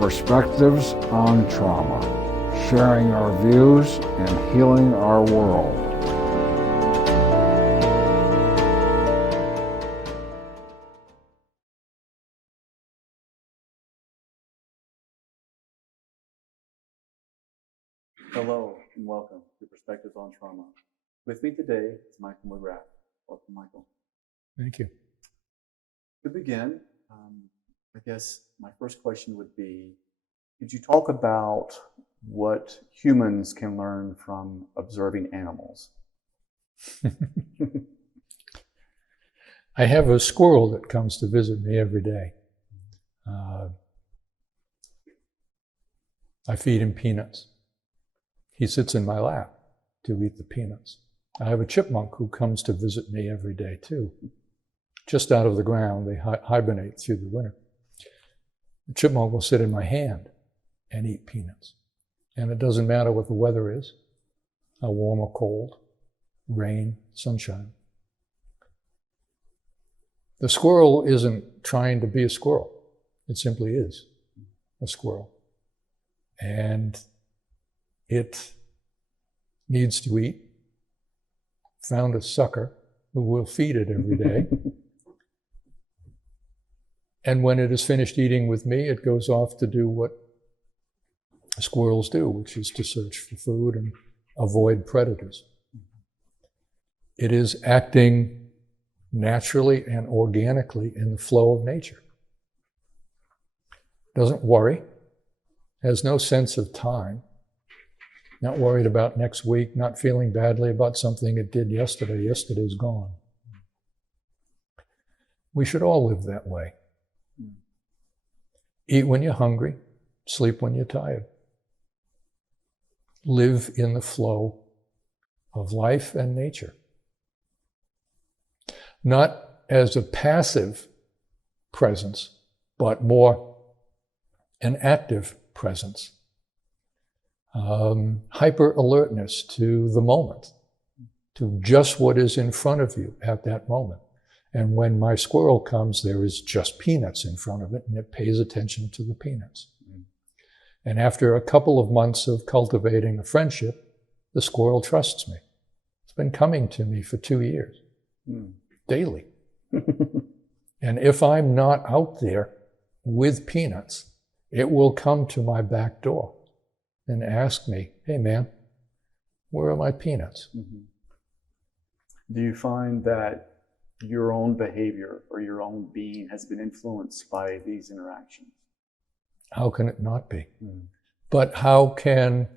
Perspectives on Trauma, sharing our views and healing our world. Hello and welcome to Perspectives on Trauma. With me today is Michael McGrath. Welcome, Michael. Thank you. To begin, I guess my first question would be, could you talk about what humans can learn from observing animals? I have a squirrel that comes to visit me every day. I feed him peanuts. He sits in my lap to eat the peanuts. I have a chipmunk who comes to visit me every day too. Just out of the ground, they hibernate through the winter. The chipmunk will sit in my hand and eat peanuts. And it doesn't matter what the weather is, how warm or cold, rain, sunshine. The squirrel isn't trying to be a squirrel. It simply is a squirrel. And it needs to eat. Found a sucker who will feed it every day. And when it is finished eating with me, it goes off to do what squirrels do, which is to search for food and avoid predators. It is acting naturally and organically in the flow of nature. Doesn't worry, has no sense of time, not worried about next week, not feeling badly about something it did yesterday. Yesterday's gone. We should all live that way. Eat when you're hungry, sleep when you're tired. Live in the flow of life and nature. Not as a passive presence, but more an active presence. Hyper alertness to the moment, to just what is in front of you at that moment. And when my squirrel comes, there is just peanuts in front of it, and it pays attention to the peanuts. And after a couple of months of cultivating a friendship, the squirrel trusts me. It's been coming to me for 2 years, daily. And if I'm not out there with peanuts, it will come to my back door and ask me, hey man, where are my peanuts? Do you find that your own behavior or your own being has been influenced by these interactions? How can it not be? But how can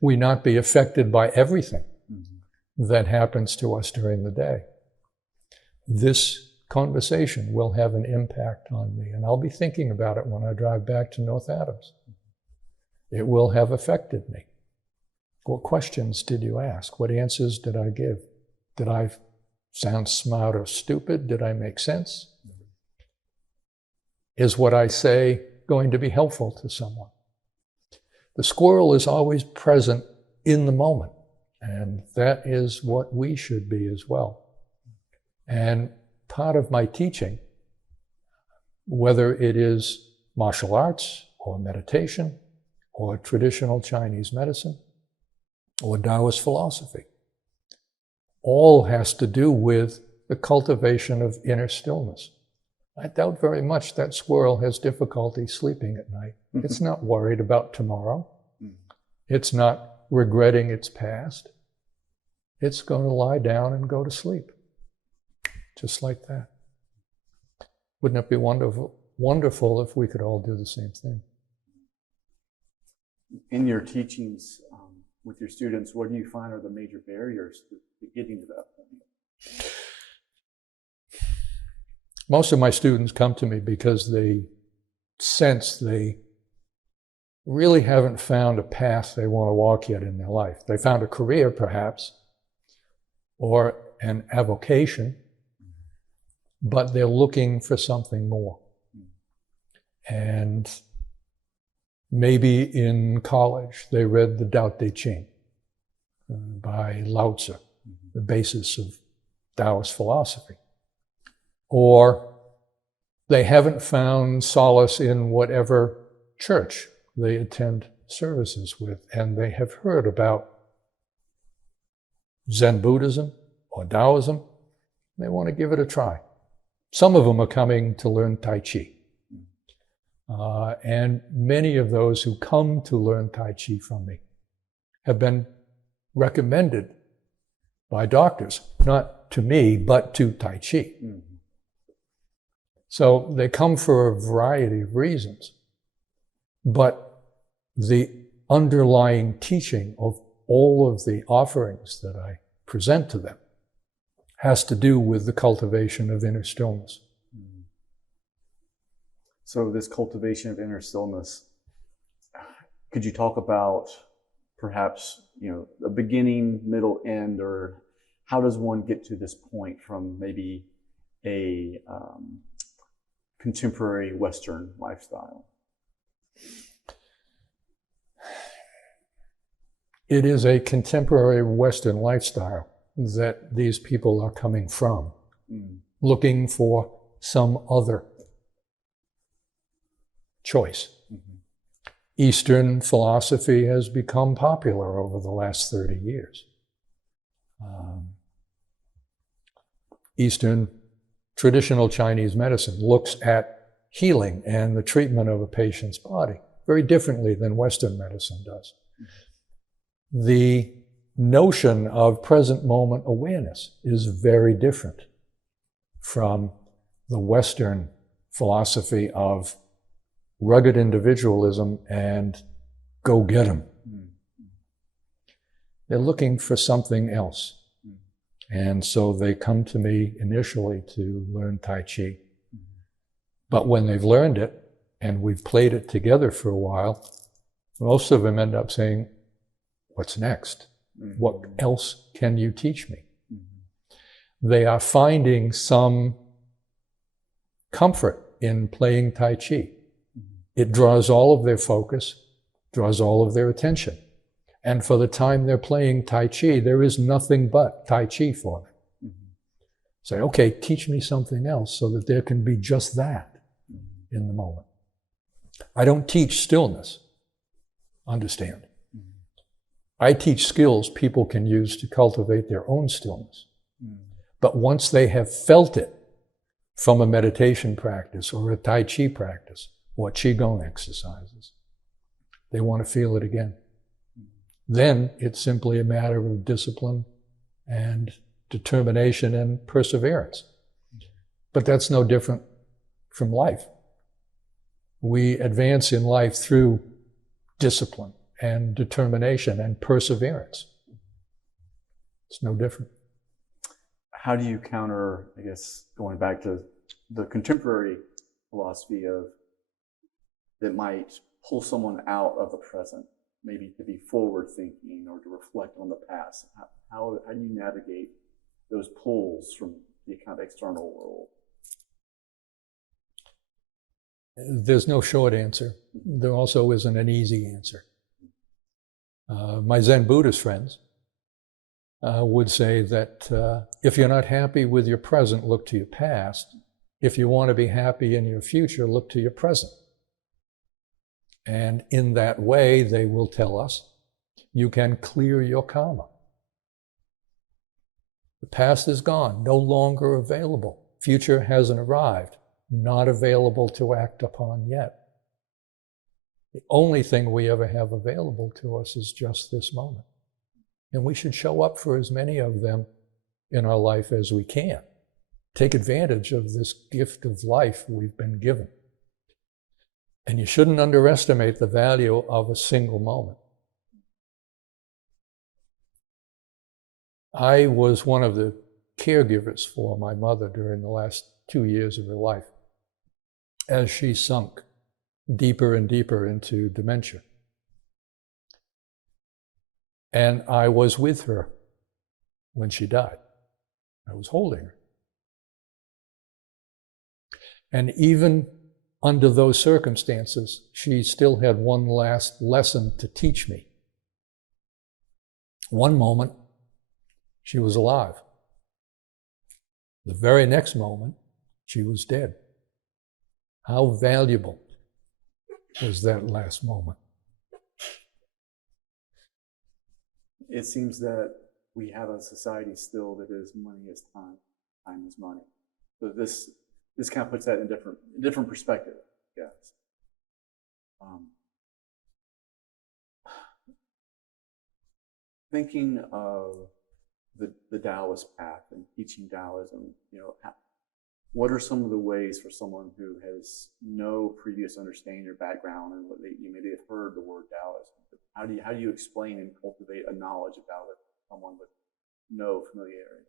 we not be affected by everything that happens to us during the day? This conversation will have an impact on me, and I'll be thinking about it when I drive back to North Adams. It will have affected me. What questions did you ask? What answers did I give? Did I sound smart or stupid? Did I make sense? Is what I say going to be helpful to someone? The squirrel is always present in the moment, and that is what we should be as well. And part of my teaching, whether it is martial arts or meditation or traditional Chinese medicine or Taoist philosophy, all has to do with the cultivation of inner stillness. I doubt very much that squirrel has difficulty sleeping at night. It's not worried about tomorrow. It's not regretting its past. It's going to lie down and go to sleep. Just like that. Wouldn't it be wonderful if we could all do the same thing? In your teachings with your students, what do you find are the major barriers to getting to that point? Most of my students come to me because they sense they really haven't found a path they want to walk yet in their life. They found a career, perhaps, or an avocation, but they're looking for something more. And maybe in college they read the Tao Te Ching by Lao Tzu, the basis of Taoist philosophy. Or they haven't found solace in whatever church they attend services with, and they have heard about Zen Buddhism or Taoism. They want to give it a try. Some of them are coming to learn Tai Chi. And many of those who come to learn Tai Chi from me have been recommended by doctors, not to me, but to Tai Chi. Mm-hmm. So they come for a variety of reasons. But the underlying teaching of all of the offerings that I present to them has to do with the cultivation of inner stillness. Mm-hmm. So this cultivation of inner stillness, could you talk about perhaps, a beginning, middle, end, or how does one get to this point from maybe a contemporary Western lifestyle? It is a contemporary Western lifestyle that these people are coming from, looking for some other choice. Mm-hmm. Eastern philosophy has become popular over the last 30 years. Eastern traditional Chinese medicine looks at healing and the treatment of a patient's body very differently than Western medicine does. The notion of present moment awareness is very different from the Western philosophy of rugged individualism and go get 'em. They're looking for something else. And so they come to me initially to learn Tai Chi. But when they've learned it and we've played it together for a while, most of them end up saying, "What's next? Mm-hmm. What else can you teach me?" Mm-hmm. They are finding some comfort in playing Tai Chi. Mm-hmm. It draws all of their focus, draws all of their attention. And for the time they're playing Tai Chi, there is nothing but Tai Chi for them. Mm-hmm. Say, okay, teach me something else so that there can be just that in the moment. I don't teach stillness, understand. I teach skills people can use to cultivate their own stillness. But once they have felt it from a meditation practice or a Tai Chi practice or Qigong exercises, they want to feel it again. Then it's simply a matter of discipline and determination and perseverance. But that's no different from life. We advance in life through discipline and determination and perseverance. It's no different. How do you counter, I guess, going back to the contemporary philosophy of that might pull someone out of the present, maybe to be forward thinking or to reflect on the past? How do you navigate those pulls from the kind of external world? There's no short answer. There also isn't an easy answer. My Zen Buddhist friends would say that if you're not happy with your present, look to your past. If you want to be happy in your future, look to your present. And in that way, they will tell us, you can clear your karma. The past is gone, no longer available. Future hasn't arrived, not available to act upon yet. The only thing we ever have available to us is just this moment. And we should show up for as many of them in our life as we can. Take advantage of this gift of life we've been given. And you shouldn't underestimate the value of a single moment. I was one of the caregivers for my mother during the last 2 years of her life as she sunk deeper and deeper into dementia. And I was with her when she died. I was holding her. And even under those circumstances, she still had one last lesson to teach me. One moment, she was alive. The very next moment, she was dead. How valuable was that last moment. It seems that we have a society still that is money is time, time is money. So this kind of puts that in different perspective, yes. Thinking of the Taoist path and teaching Taoism, what are some of the ways for someone who has no previous understanding or background and you maybe have heard the word Taoism? How do you explain and cultivate a knowledge of Taoism to someone with no familiarity?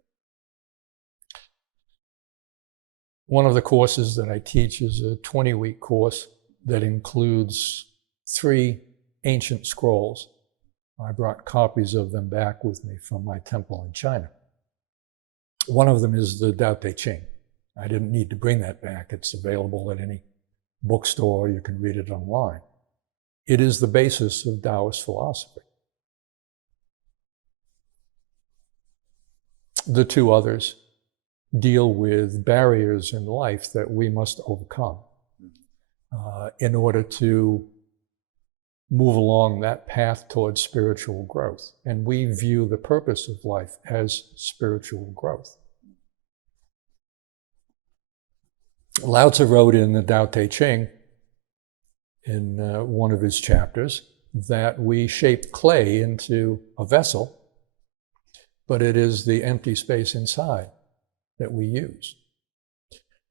One of the courses that I teach is a 20-week course that includes 3 ancient scrolls. I brought copies of them back with me from my temple in China. One of them is the Tao Te Ching. I didn't need to bring that back. It's available at any bookstore. You can read it online. It is the basis of Taoist philosophy. The 2 others deal with barriers in life that we must overcome in order to move along that path towards spiritual growth. And we view the purpose of life as spiritual growth. Lao Tzu wrote in the Tao Te Ching, in one of his chapters, that we shape clay into a vessel, but it is the empty space inside that we use.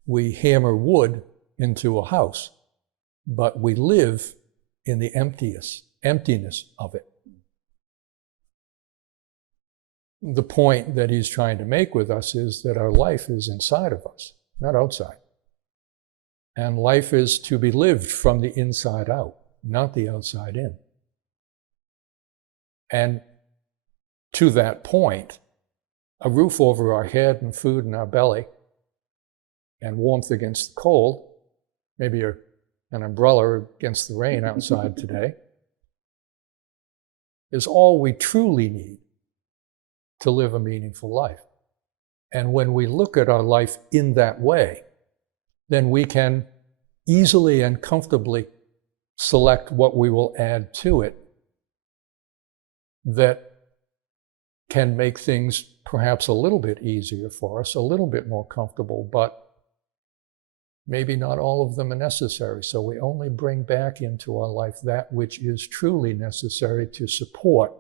We hammer wood into a house, but we live in the emptiness of it. The point that he's trying to make with us is that our life is inside of us, not outside. And life is to be lived from the inside out, not the outside in. And to that point, a roof over our head and food in our belly and warmth against the cold, maybe an umbrella against the rain outside today, is all we truly need to live a meaningful life. And when we look at our life in that way, then we can easily and comfortably select what we will add to it that can make things perhaps a little bit easier for us, a little bit more comfortable, but maybe not all of them are necessary. So we only bring back into our life that which is truly necessary to support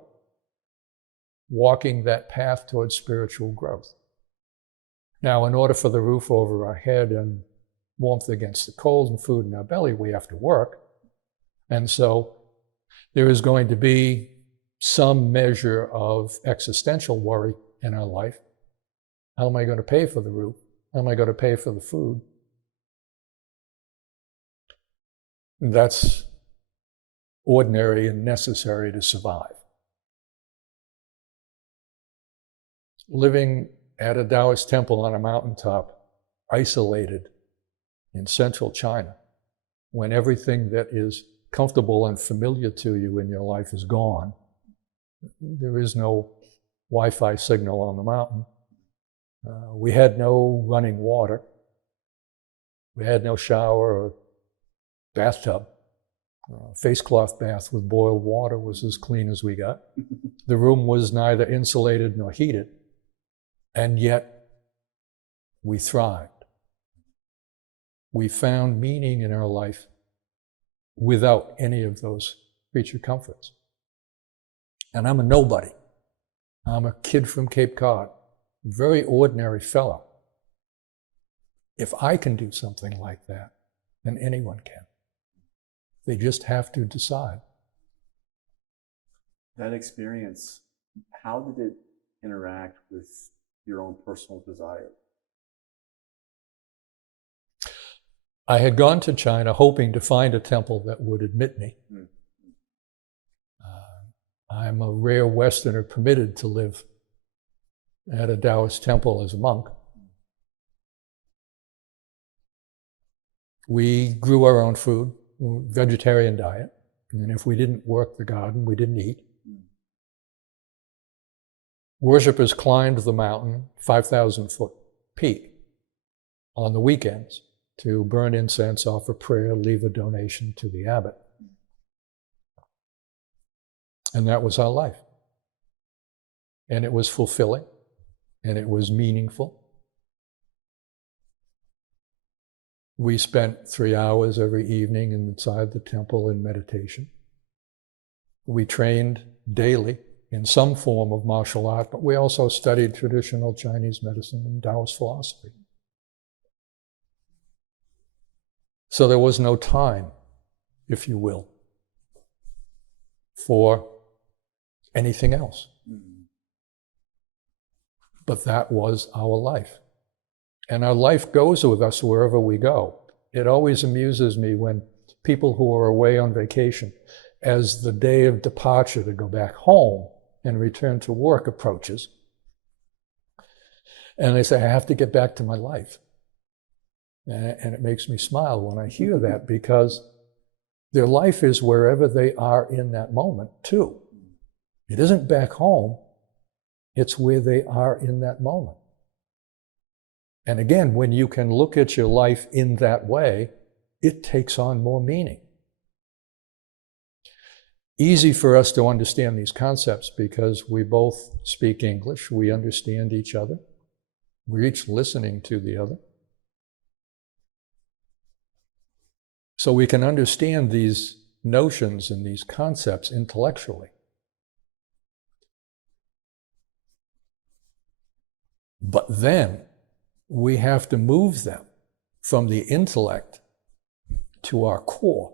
walking that path towards spiritual growth. Now, in order for the roof over our head and warmth against the cold and food in our belly, we have to work. And so there is going to be some measure of existential worry in our life. How am I going to pay for the roof? How am I going to pay for the food? That's ordinary and necessary to survive. Living at a Taoist temple on a mountaintop, isolated in central China, when everything that is comfortable and familiar to you in your life is gone, there is no Wi-Fi signal on the mountain. We had no running water. We had no shower or bathtub. Face cloth bath with boiled water was as clean as we got. The room was neither insulated nor heated, and yet we thrived. We found meaning in our life without any of those creature comforts. And I'm a nobody. I'm a kid from Cape Cod, very ordinary fellow. If I can do something like that, then anyone can. They just have to decide. That experience, how did it interact with your own personal desire? I had gone to China hoping to find a temple that would admit me. I'm a rare Westerner permitted to live at a Taoist temple as a monk. We grew our own food, vegetarian diet, and if we didn't work the garden, we didn't eat. Worshippers climbed the mountain, 5,000-foot peak, on the weekends to burn incense, offer prayer, leave a donation to the abbot. And that was our life. And it was fulfilling, and it was meaningful. We spent 3 hours every evening inside the temple in meditation. We trained daily in some form of martial art, but we also studied traditional Chinese medicine and Taoist philosophy. So there was no time, if you will, for anything else. But that was our life. And our life goes with us wherever we go. It always amuses me when people who are away on vacation, as the day of departure to go back home and return to work approaches, and they say, I have to get back to my life. And it makes me smile when I hear that, because their life is wherever they are in that moment, too. It isn't back home. It's where they are in that moment. And again, when you can look at your life in that way, it takes on more meaning. Easy for us to understand these concepts because we both speak English, we understand each other, we're each listening to the other. So we can understand these notions and these concepts intellectually. But then we have to move them from the intellect to our core,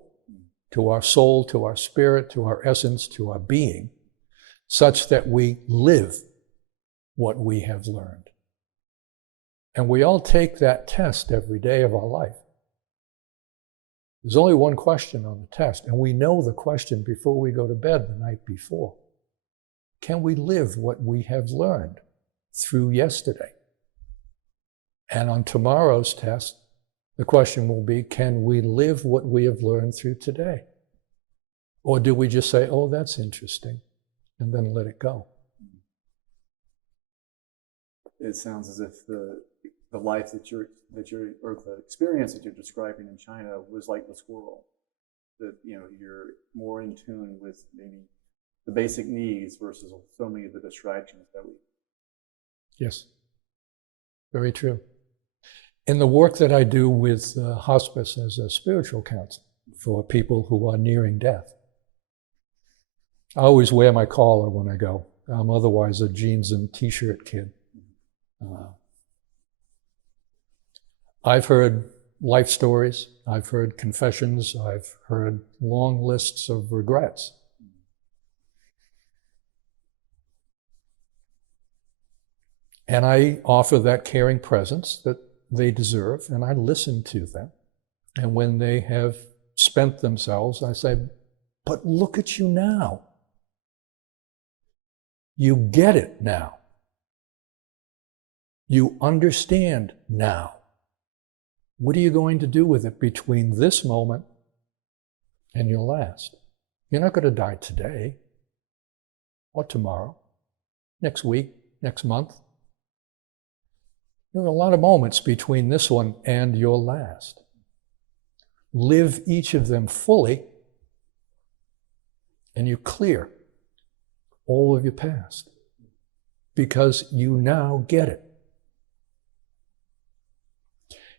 to our soul, to our spirit, to our essence, to our being, such that we live what we have learned. And we all take that test every day of our life. There's only one question on the test, and we know the question before we go to bed the night before. Can we live what we have learned through yesterday? And on tomorrow's test, the question will be, can we live what we have learned through today? Or do we just say, oh, that's interesting, and then let it go? It sounds as if the life or the experience that you're describing in China was like the squirrel. That, you're more in tune with maybe the basic needs versus so many of the distractions that we. Yes, very true. In the work that I do with hospice as a spiritual counselor for people who are nearing death, I always wear my collar when I go. I'm otherwise a jeans and t-shirt kid. I've heard life stories, I've heard confessions, I've heard long lists of regrets. And I offer that caring presence that they deserve, and I listen to them. And when they have spent themselves, I say, but look at you now. You get it now. You understand now. What are you going to do with it between this moment and your last? You're not going to die today, or tomorrow, next week, next month. There are a lot of moments between this one and your last. Live each of them fully, and you clear all of your past, because you now get it.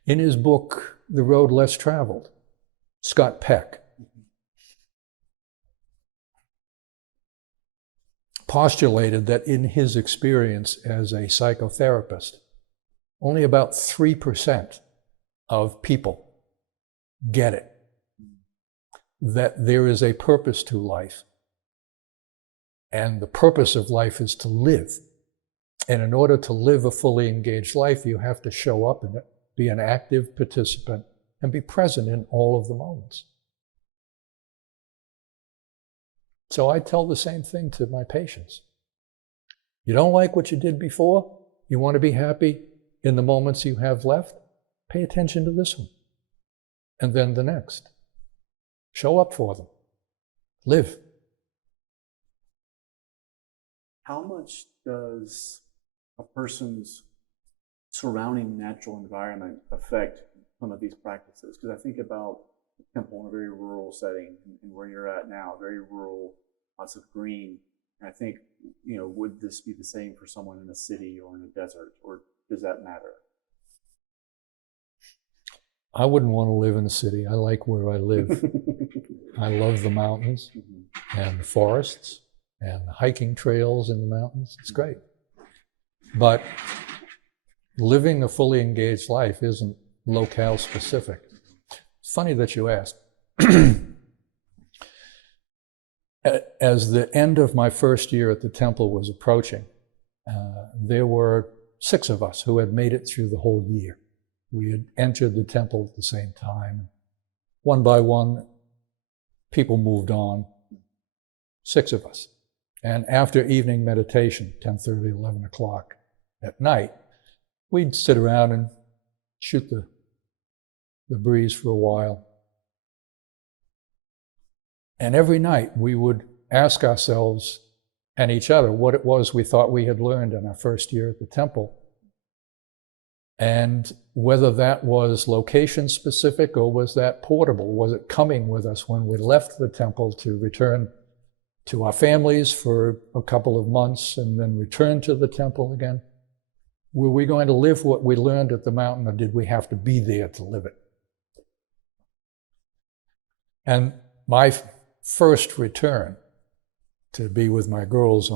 In his book, The Road Less Traveled, Scott Peck postulated that in his experience as a psychotherapist, only about 3% of people get it, that there is a purpose to life. And the purpose of life is to live. And in order to live a fully engaged life, you have to show up in it, be an active participant, and be present in all of the moments. So I tell the same thing to my patients. You don't like what you did before? You want to be happy in the moments you have left? Pay attention to this one. And then the next. Show up for them. Live. How much does a person's surrounding natural environment affect some of these practices? Because I think about the temple in a very rural setting, and where you're at now, a very rural lots of green. And I think, would this be the same for someone in a city or in a desert, or does that matter? I wouldn't want to live in a city. I like where I live. I love the mountains and the forests and the hiking trails in the mountains. It's great. But living a fully engaged life isn't locale specific. It's funny that you asked. As the end of my first year at the temple was approaching, there were 6 of us who had made it through the whole year. We had entered the temple at the same time. One by one, people moved on. 6 of us. And after evening meditation, 10:30, 11 o'clock at night, we'd sit around and shoot the breeze for a while. And every night we would ask ourselves and each other what it was we thought we had learned in our first year at the temple, and whether that was location specific or was that portable. Was it coming with us when we left the temple to return to our families for a couple of months and then return to the temple again? Were we going to live what we learned at the mountain, or did we have to be there to live it? And my first return to be with my girls,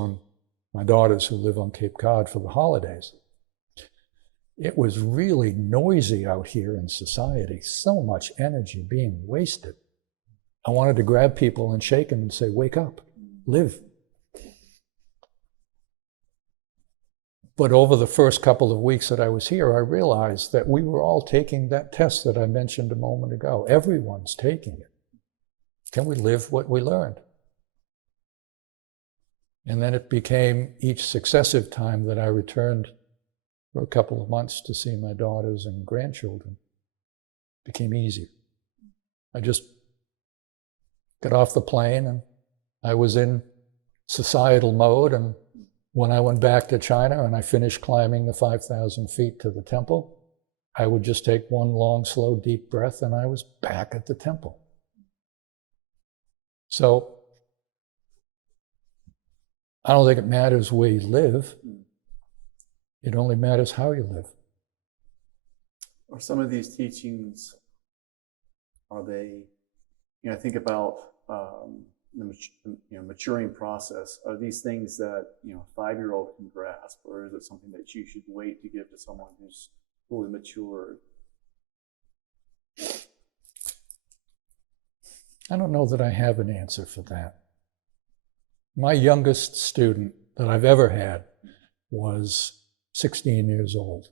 my daughters who live on Cape Cod for the holidays, it was really noisy out here in society, so much energy being wasted. I wanted to grab people and shake them and say, wake up, live. But over the first couple of weeks that I was here, I realized that we were all taking that test that I mentioned a moment ago. Everyone's taking it. Can we live what we learned? And then it became each successive time that I returned for a couple of months to see my daughters and grandchildren, it became easier. I just got off the plane and I was in societal mode, and when I went back to China and I finished climbing the 5,000 feet to the temple, I would just take one long, slow, deep breath and I was back at the temple. So I don't think it matters where you live. It only matters how you live. Are some of these teachings, are they, think about the maturing process. Are these things that, a 5-year-old can grasp, or is it something that you should wait to give to someone who's fully matured? I don't know that I have an answer for that. My youngest student that I've ever had was 16 years old.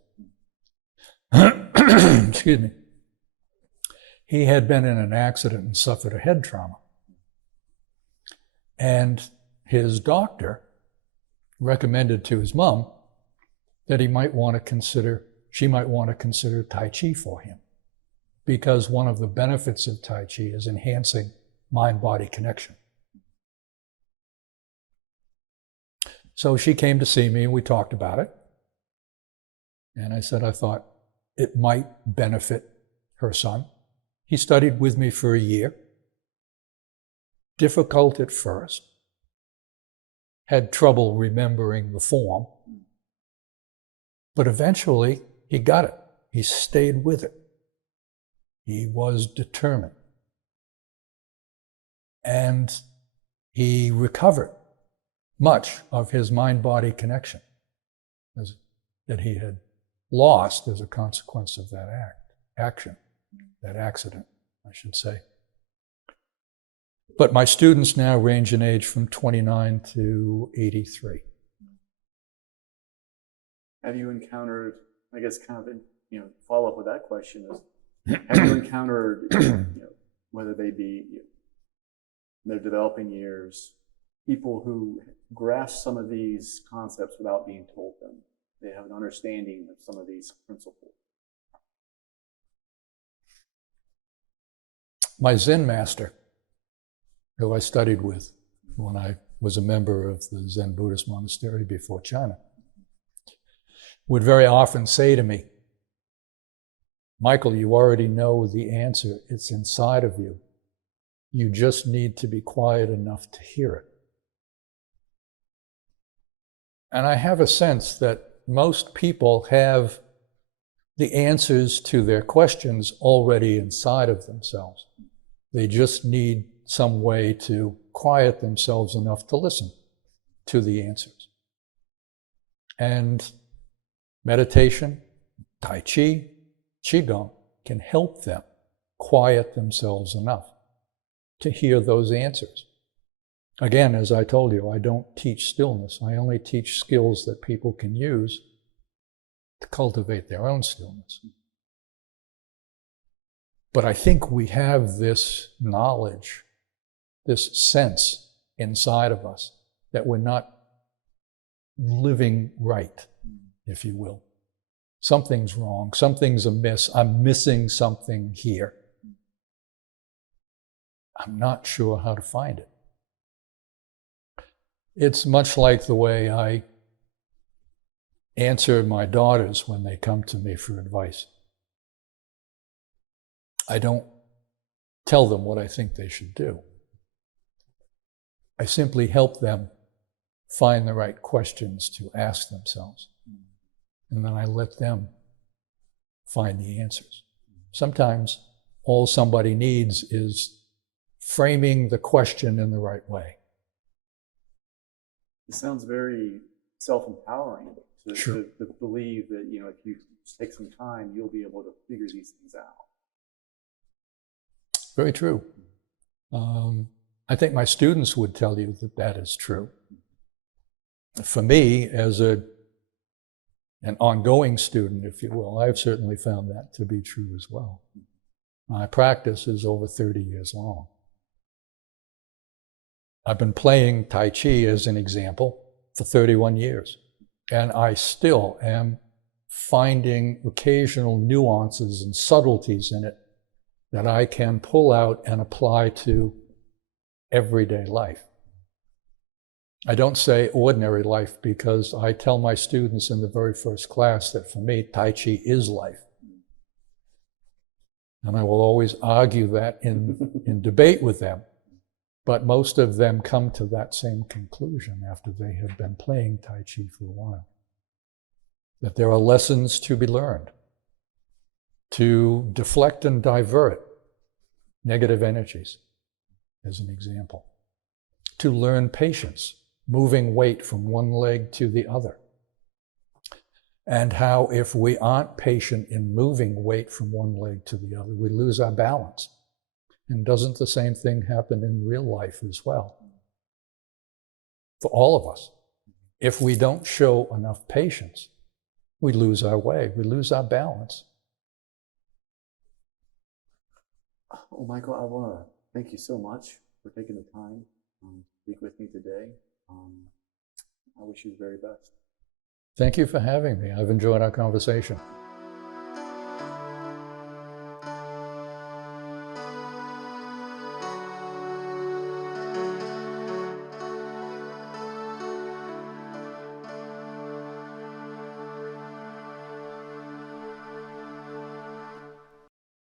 Excuse me. He had been in an accident and suffered a head trauma. And his doctor recommended to his mom that she might want to consider Tai Chi for him, because one of the benefits of Tai Chi is enhancing mind-body connection. So she came to see me and we talked about it. And I said I thought it might benefit her son. He studied with me for a year. Difficult at first. Had trouble remembering the form. But eventually he got it. He stayed with it. He was determined. And he recovered much of his mind-body connection that he had lost as a consequence of that accident, I should say. But my students now range in age from 29 to 83. Have you encountered, I guess kind of, follow up with that question is, have you encountered, whether they be in their developing years, people who grasp some of these concepts without being told them? They have an understanding of some of these principles. My Zen master, who I studied with when I was a member of the Zen Buddhist monastery before China, would very often say to me, Michael, you already know the answer. It's inside of you. You just need to be quiet enough to hear it. And I have a sense that most people have the answers to their questions already inside of themselves. They just need some way to quiet themselves enough to listen to the answers. And meditation, Tai Chi, Qigong can help them quiet themselves enough to hear those answers. Again, as I told you, I don't teach stillness. I only teach skills that people can use to cultivate their own stillness. But I think we have this knowledge, this sense inside of us that we're not living right, if you will. Something's wrong, something's amiss, I'm missing something here. I'm not sure how to find it. It's much like the way I answer my daughters when they come to me for advice. I don't tell them what I think they should do. I simply help them find the right questions to ask themselves. And then I let them find the answers. Sometimes all somebody needs is framing the question in the right way. It sounds very self-empowering to, Sure. to believe that, you know, if you take some time, you'll be able to figure these things out. Very true. I think my students would tell you that that is true. For me, as an ongoing student, if you will, I've certainly found that to be true as well. My practice is over 30 years long. I've been playing Tai Chi, as an example, for 31 years. And I still am finding occasional nuances and subtleties in it that I can pull out and apply to everyday life. I don't say ordinary life because I tell my students in the very first class that for me, Tai Chi is life. And I will always argue that in debate with them. But most of them come to that same conclusion after they have been playing Tai Chi for a while. That there are lessons to be learned to deflect and divert negative energies, as an example. To learn patience, moving weight from one leg to the other. And how if we aren't patient in moving weight from one leg to the other, we lose our balance. And doesn't the same thing happen in real life as well? For all of us. If we don't show enough patience, we lose our way, we lose our balance. Well, Michael, I want to thank you so much for taking the time to speak with me today. I wish you the very best. Thank you for having me. I've enjoyed our conversation.